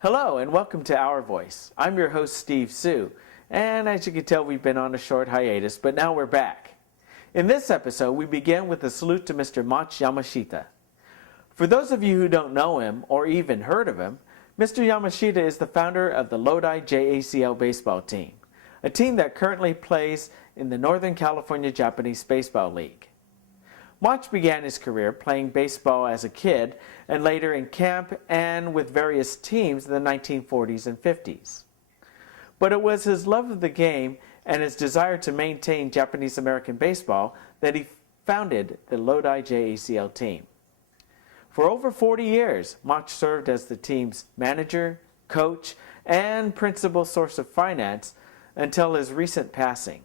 Hello and welcome to Our Voice. I'm your host Steve Sue, and as you can tell we've been on a short hiatus, but now we're back. In this episode we begin with a salute to Mr. Mauch Yamashita. For those of you who don't know him or even heard of him, Mr. Yamashita is the founder of the Lodi JACL baseball team, a team that currently plays in the Northern California Japanese Baseball League. Mauch began his career playing baseball as a kid and later in camp and with various teams in the 1940s and 50s. But it was his love of the game and his desire to maintain Japanese American baseball that he founded the Lodi JACL team. For over 40 years, Mauch served as the team's manager, coach, and principal source of finance until his recent passing.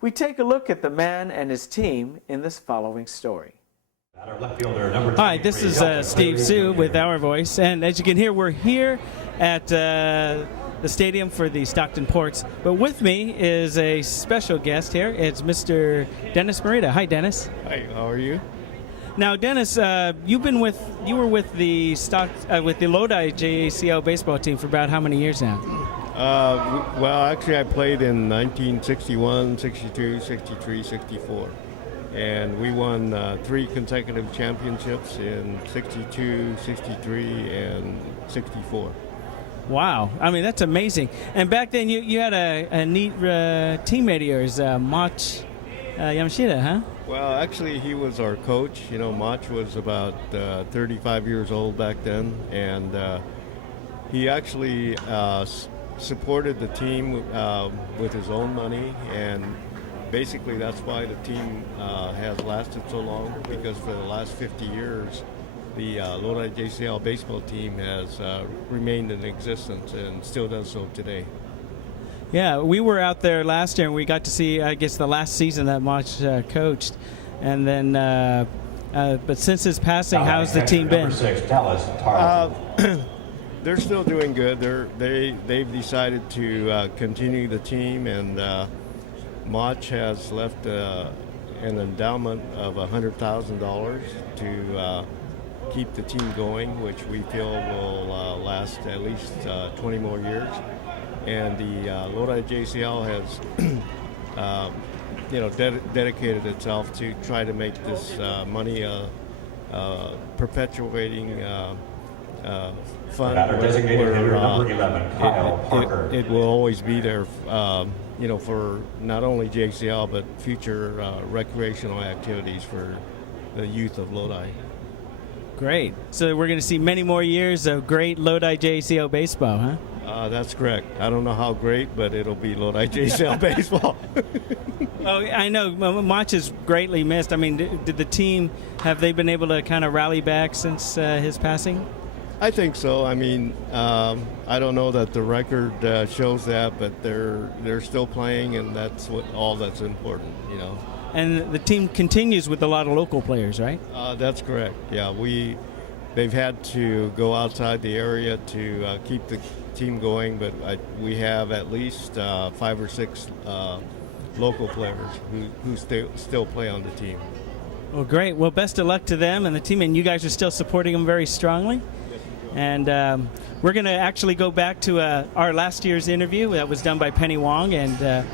We take a look at the man and his team in this following story. Hi, this is Steve Sue with Our Voice, and as you can hear, we're here at the stadium for the Stockton Ports. But with me is a special guest here. It's Mr. Dennis Morita. Hi, Dennis. Hi, how are you? Now, Dennis, you were with the Lodi JACL baseball team for about how many years now? Well, actually, I played in 1961, 62, 63, 64. And we won 3 consecutive championships in 62, 63, and 64. Wow. I mean, that's amazing. And back then, you had a neat teammate of yours, Mauch Yamashita, huh? Well, actually, he was our coach. You know, Mauch was about 35 years old back then. And he actually supported the team with his own money, and basically that's why the team has lasted so long, because for the last 50 years the Lodi JCL baseball team has remained in existence and still does so today. Yeah, we were out there last year and we got to see, I guess, the last season that Mauch coached, and then but since his passing, how's the team been? They're still doing good. They've decided to continue the team, and Mauch has left an endowment of $100,000 to keep the team going, which we feel will last at least 20 more years. And the Lodi JCL has, dedicated itself to try to make this money perpetuating. Fund where it will always be there, for not only JCL but future recreational activities for the youth of Lodi. Great. So we're going to see many more years of great Lodi JCL baseball, huh? That's correct. I don't know how great, but it'll be Lodi JCL baseball. Oh, I know. Mauch is greatly missed. I mean, did the team, have they been able to kind of rally back since his passing? I think so. I mean, I don't know that the record shows that, but they're still playing, and that's all that's important, you know. And the team continues with a lot of local players, right? That's correct. Yeah, they've had to go outside the area to keep the team going, but we have at least 5 or 6 local players who still play on the team. Well, great. Well, best of luck to them and the team, and you guys are still supporting them very strongly. And we're going to actually go back to our last year's interview that was done by Penny Wong, and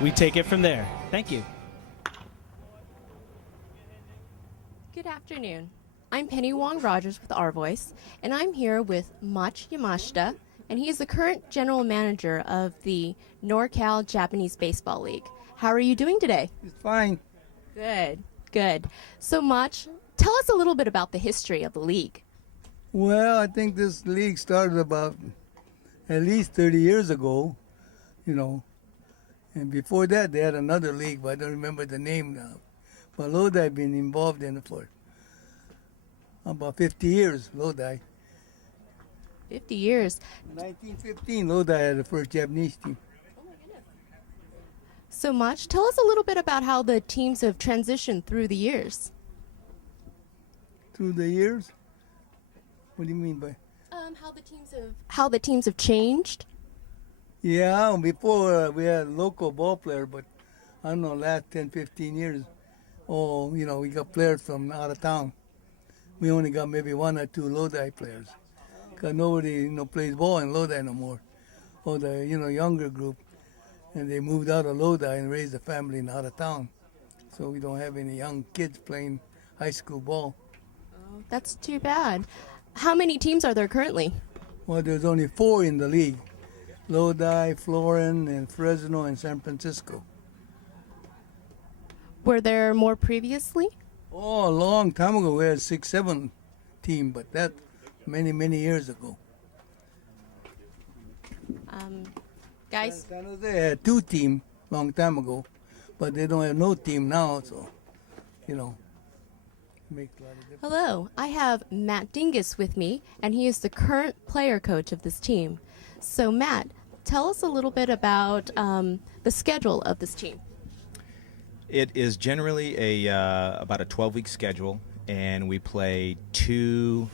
we take it from there. Thank you. Good afternoon. I'm Penny Wong Rogers with Our Voice, and I'm here with Mauch Yamashita, and he is the current general manager of the Norcal Japanese Baseball League. How are you doing today? It's fine. Good. So, Mauch, tell us a little bit about the history of the league. Well, I think this league started about at least 30 years ago, and before that they had another league, but I don't remember the name now. But Lodi I've been involved in it for about 50 years, Lodi. 50 years. In 1915, Lodi had the first Japanese team. Oh my goodness. So, Mauch, tell us a little bit about how the teams have transitioned through the years. Through the years? What do you mean by? How the teams have changed. Yeah, before we had local ball players, but I don't know, last 10, 15 years, we got players from out of town. We only got maybe 1 or 2 Lodi players. because nobody plays ball in Lodi no more. Or the younger group, and they moved out of Lodi and raised a family in out of town. So we don't have any young kids playing high school ball. That's too bad. How many teams are there currently? Well, there's only 4 in the league: Lodi, Florin, and Fresno, and San Francisco. Were there more previously? Oh, a long time ago we had 6, 7 team, but that many years ago. Guys? San Jose had 2 team long time ago, but they don't have no team now, so makes a lot of difference. Hello, I have Matt Dingus with me, and he is the current player coach of this team. So Matt, tell us a little bit about the schedule of this team. It is generally about a 12-week schedule, and we play two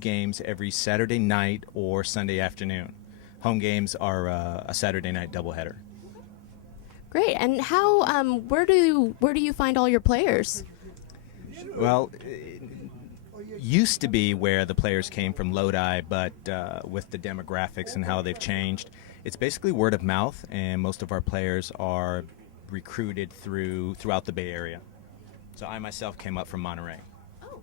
games every Saturday night or Sunday afternoon. Home games are a Saturday night doubleheader. Great. And how? Where do you find all your players? Well, it used to be where the players came from Lodi, but with the demographics and how they've changed, it's basically word of mouth, and most of our players are recruited throughout the Bay Area. So I myself came up from Monterey. Oh,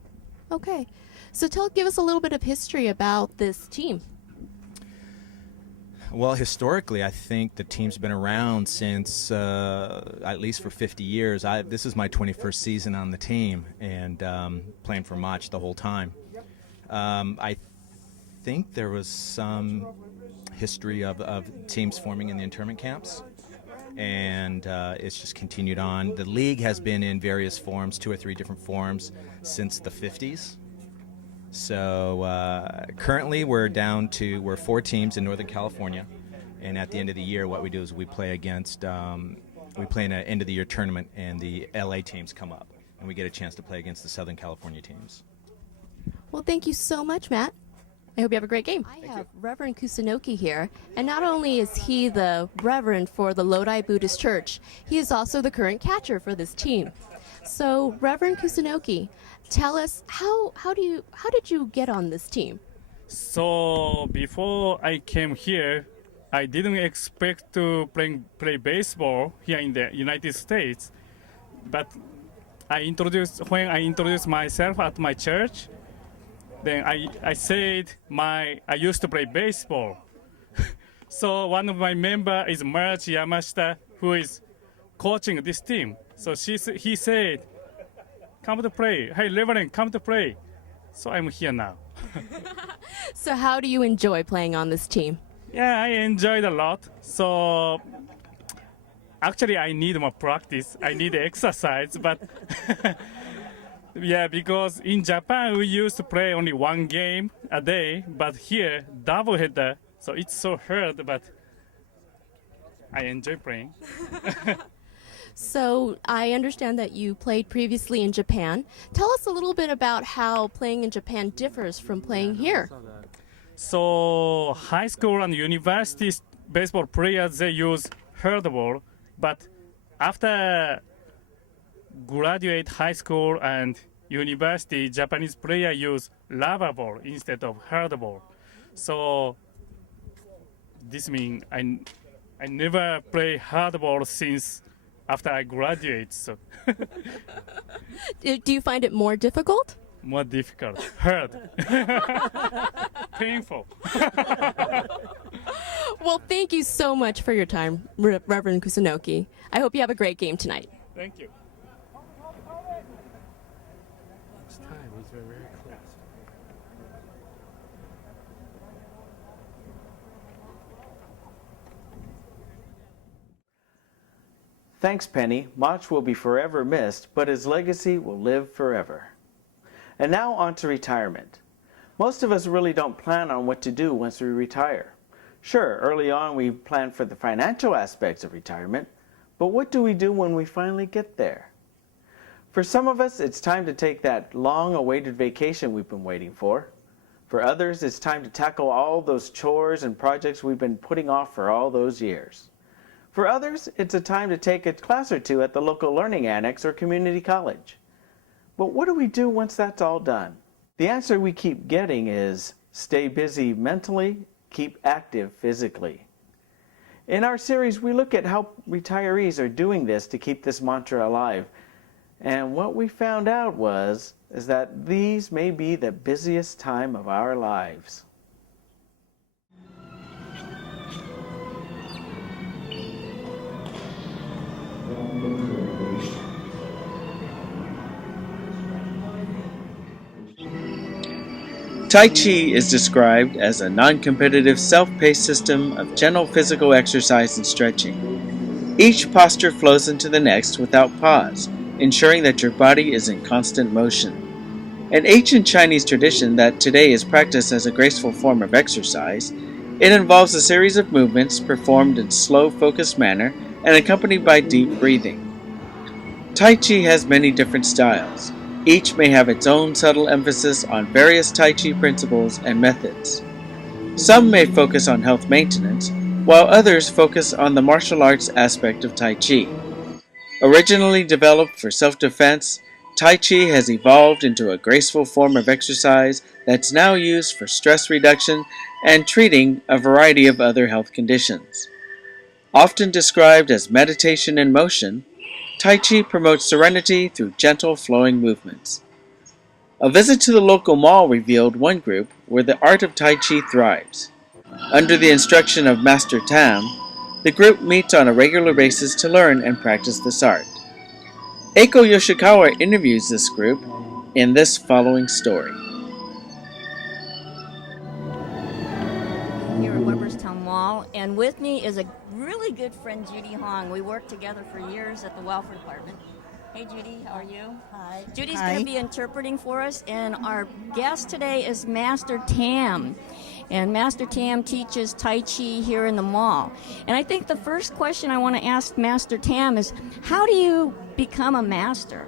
okay. So give us a little bit of history about this team. Well, historically, I think the team's been around since at least for 50 years. This is my 21st season on the team, and playing for Mauch the whole time. I think there was some history of teams forming in the internment camps, and it's just continued on. The league has been in various forms, 2 or 3 different forms, since the 50s. So currently we're 4 teams in Northern California, and at the end of the year what we do is we play in an end of the year tournament, and the LA teams come up, and we get a chance to play against the Southern California teams. Well, thank you so much, Matt. I hope you have a great game. I have Reverend Kusunoki here, and not only is he the Reverend for the Lodi Buddhist Church, he is also the current catcher for this team. So, Reverend Kusunoki, tell us how did you get on this team? So before I came here, I didn't expect to play baseball here in the United States, but when I introduced myself at my church, then I said I used to play baseball. So one of my members is Mauch Yamashita, who is coaching this team. So he said, "Come to play. Hey, Reverend, come to play." So I'm here now. So how do you enjoy playing on this team? Yeah, I enjoyed a lot. So actually, I need more practice. I need exercise, but yeah, because in Japan we used to play only 1 game a day, but here doubleheader. So it's so hard, but I enjoy playing. So I understand that you played previously in Japan. Tell us a little bit about how playing in Japan differs from playing here. So high school and university baseball players, they use hardball, but after graduate high school and university, Japanese players use rubber ball instead of hardball. So this means I never play hardball since after I graduate. So Do you find it more difficult? more difficult, hard, painful. Well, thank you so much for your time, Reverend Kusunoki. I hope you have a great game tonight. Thank you. It's time. He's very close. Thanks, Penny. Mauch will be forever missed, but his legacy will live forever. And now on to retirement. Most of us really don't plan on what to do once we retire. Sure, early on we plan for the financial aspects of retirement, but what do we do when we finally get there? For some of us, it's time to take that long-awaited vacation we've been waiting for. For others, it's time to tackle all those chores and projects we've been putting off for all those years. For others, it's a time to take a class or 2 at the local learning annex or community college. But what do we do once that's all done? The answer we keep getting is Stay busy mentally, keep active physically. In our series, we look at how retirees are doing this to keep this mantra alive. And what we found out is that these may be the busiest time of our lives. Tai Chi is described as a non-competitive self-paced system of gentle physical exercise and stretching. Each posture flows into the next without pause, ensuring that your body is in constant motion. An ancient Chinese tradition that today is practiced as a graceful form of exercise, it involves a series of movements performed in slow, focused manner and accompanied by deep breathing. Tai Chi has many different styles. Each may have its own subtle emphasis on various Tai Chi principles and methods. Some may focus on health maintenance, while others focus on the martial arts aspect of Tai Chi. Originally developed for self-defense, Tai Chi has evolved into a graceful form of exercise that's now used for stress reduction and treating a variety of other health conditions. Often described as meditation in motion, Tai Chi promotes serenity through gentle flowing movements. A visit to the local mall revealed one group where the art of Tai Chi thrives. Under the instruction of Master Tam, the group meets on a regular basis to learn and practice this art. Eiko Yoshikawa interviews this group in this following story. Here at Weberstown Mall, and with me is a really good friend, Judy Hong. We worked together for years at the welfare department. Hey Judy, how are you? Hi. Judy's going to be interpreting for us, and our guest today is Master Tam. And Master Tam teaches Tai Chi here in the mall. And I think the first question I want to ask Master Tam is, how do you become a master?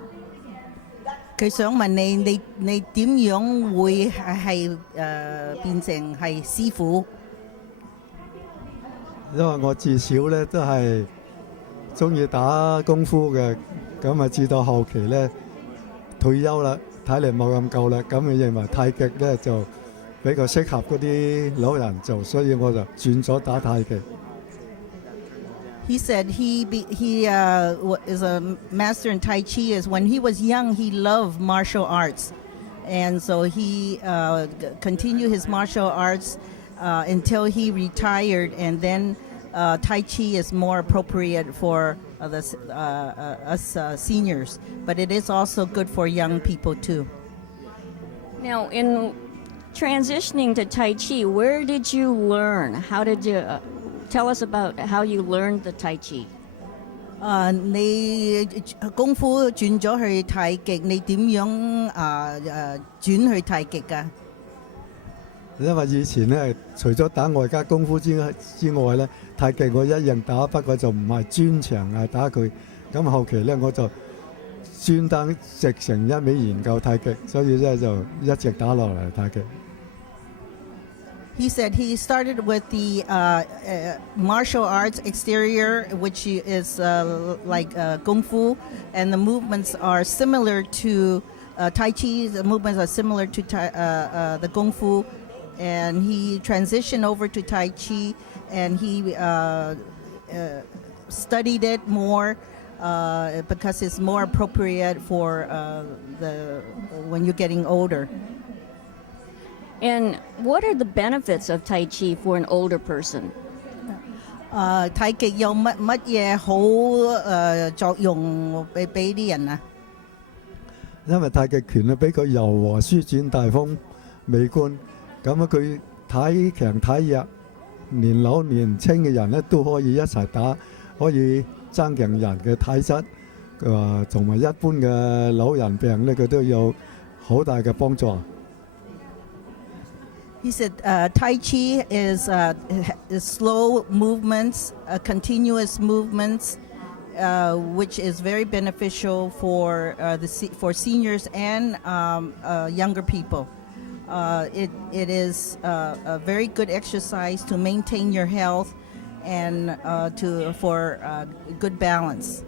佢想問你點樣會係變成係師傅？因為我自小咧都係中意打功夫嘅，咁啊至到後期咧退休啦，體力冇咁夠啦，咁佢認為太極咧就比較適合嗰啲老人做，所以我就轉咗打太極。He said he is a master in Tai Chi. Is when he was young, he loved martial arts, and so he continued his martial arts until he retired. And then Tai Chi is more appropriate for us seniors, but it is also good for young people too. Now, in transitioning to Tai Chi, where did you learn? How did you... Tell us about how you learned the Tai Chi. 你功夫轉咗去太極，你點樣轉去太極㗎？因為以前咧，除咗打外家功夫之外咧，太極我一樣打，不過就唔係專長係打佢。咁後期咧，我就專登直成一味研究太極，所以咧就一直打落嚟太極。He said he started with the martial arts exterior, which is like Kung Fu, and the movements are similar to Tai Chi. The movements are similar to the Kung Fu, and he transitioned over to Tai Chi, and he studied it more because it's more appropriate for when you're getting older. And what are the benefits of Tai Chi for an older person? 太極有乜嘢好作用俾啲人啊？因為太極拳咧比較柔和、舒展、大方、美觀，咁啊佢體強體弱，年老年青嘅人咧都可以一齊打，可以增強人嘅體質，同埋一般嘅老人病咧佢都有好大嘅幫助。He said Tai Chi is slow movements, continuous movements, which is very beneficial for for seniors and younger people. It is a very good exercise to maintain your health and for good balance.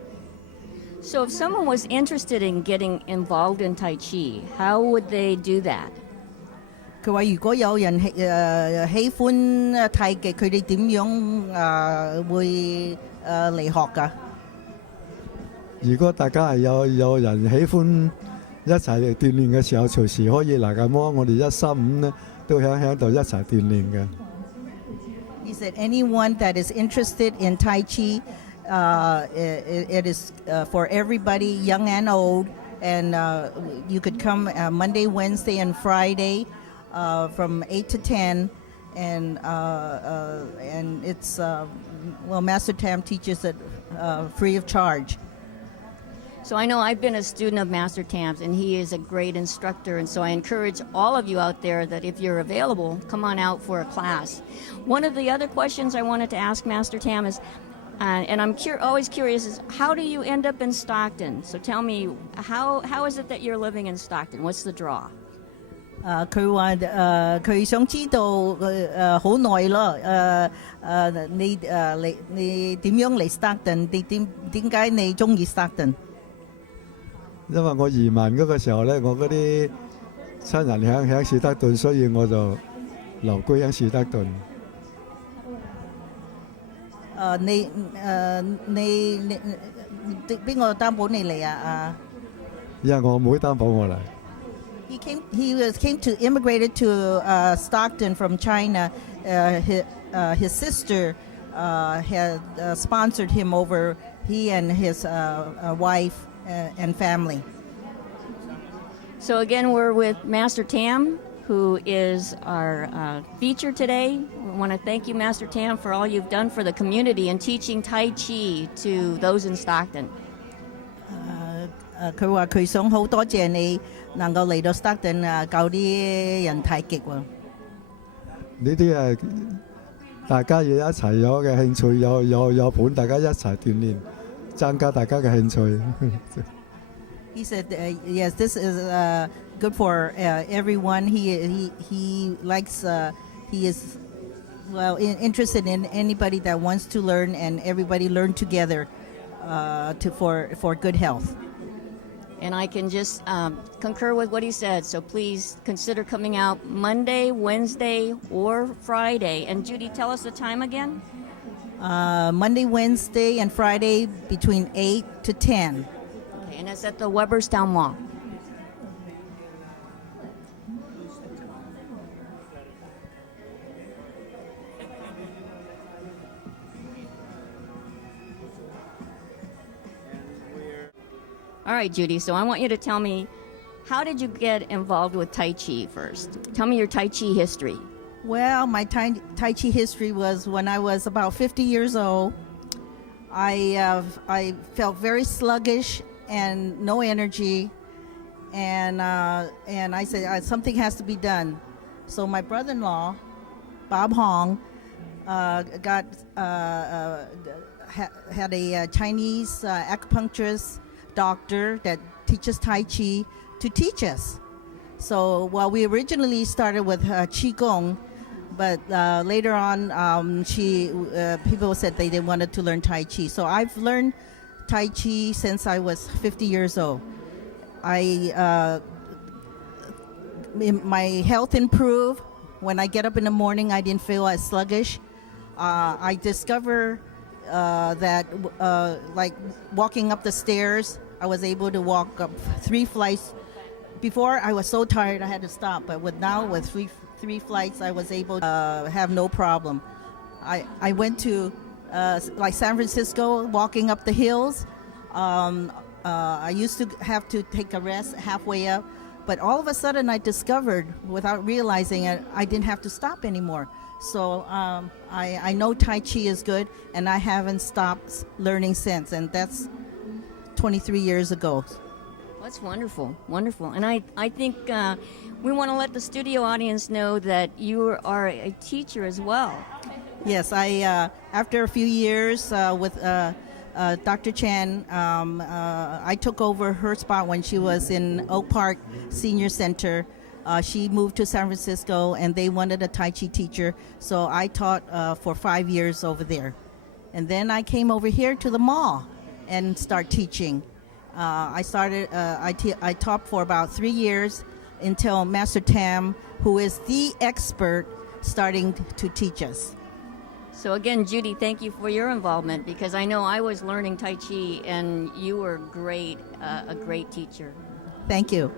So if someone was interested in getting involved in Tai Chi, how would they do that? 佢話如果有人喜歡太極，佢哋點樣會嚟學㗎？如果大家係有人喜歡一齊嚟鍛鍊嘅時候，隨時可以嚟咁麼？我哋135咧都喺度一齊鍛鍊嘅。He said anyone that is interested in Tai Chi, it is for everybody, young and old, and you could come Monday, Wednesday, and Friday from 8 to 10, and it's Master Tam teaches it free of charge. So I know I've been a student of Master Tam's, and he is a great instructor, and so I encourage all of you out there that if you're available, come on out for a class. One of the other questions I wanted to ask Master Tam is, and I'm always curious, is how do you end up in Stockton? So tell me, how is it that you're living in Stockton? What's the draw? 佢話佢想知道好耐咯，你點樣嚟 Stockton？ 點解你中意 Stockton？ 因為我移民嗰個時候咧，我嗰啲親人喺士德頓，所以我就留居喺士德頓。你邊個擔保你嚟啊？因為我妹擔保我嚟。He came to immigrated to Stockton from China. His sister had sponsored him over. He and his wife and family. So again, we're with Master Tam, who is our feature today. We want to thank you, Master Tam, for all you've done for the community and teaching Tai Chi to those in Stockton. 佢話佢想好多謝你能夠嚟到 Stockton 教啲人太極喎。呢啲係大家要一齊有嘅興趣，有伴，大家一齊鍛鍊，增加大家嘅興趣。He said, yes, this is good for everyone. He likes, he is, interested in anybody that wants to learn, and everybody learn together for good health. And I can just concur with what he said. So please consider coming out Monday, Wednesday, or Friday. And Judy, tell us the time again. Monday, Wednesday, and Friday between 8 to 10. Okay, and it's at the Weberstown Mall. All right, Judy, so I want you to tell me, how did you get involved with Tai Chi first? Tell me your Tai Chi history. Well, my Tai Chi history was when I was about 50 years old. I felt very sluggish and no energy, and I said something has to be done. So my brother-in-law, Bob Hong, had a Chinese acupuncturist doctor that teaches Tai Chi to teach us. So we originally started with Qigong, but later on people said they wanted to learn Tai Chi. So I've learned Tai Chi since I was 50 years old. My health improved. When I get up in the morning, I didn't feel as sluggish. I discovered that like walking up the stairs, I was able to walk up 3 flights. Before, I was so tired I had to stop, but with 3 flights, I was able to have no problem. I went to like San Francisco, walking up the hills. I used to have to take a rest halfway up, but all of a sudden I discovered, without realizing it, I didn't have to stop anymore. So I know Tai Chi is good, and I haven't stopped learning since, and that's 23 years ago. That's wonderful, wonderful. And I think we want to let the studio audience know that you are a teacher as well. Yes, after a few years with Dr. Chen, I took over her spot when she was in Oak Park Senior Center. She moved to San Francisco, and they wanted a Tai Chi teacher, so I taught for 5 years over there. And then I came over here to the mall and start teaching. I taught for about 3 years. until Master Tam, who is the expert, starting to teach us. So again, Judy, thank you for your involvement, because I know I was learning Tai Chi and you were great, a great teacher. Thank you.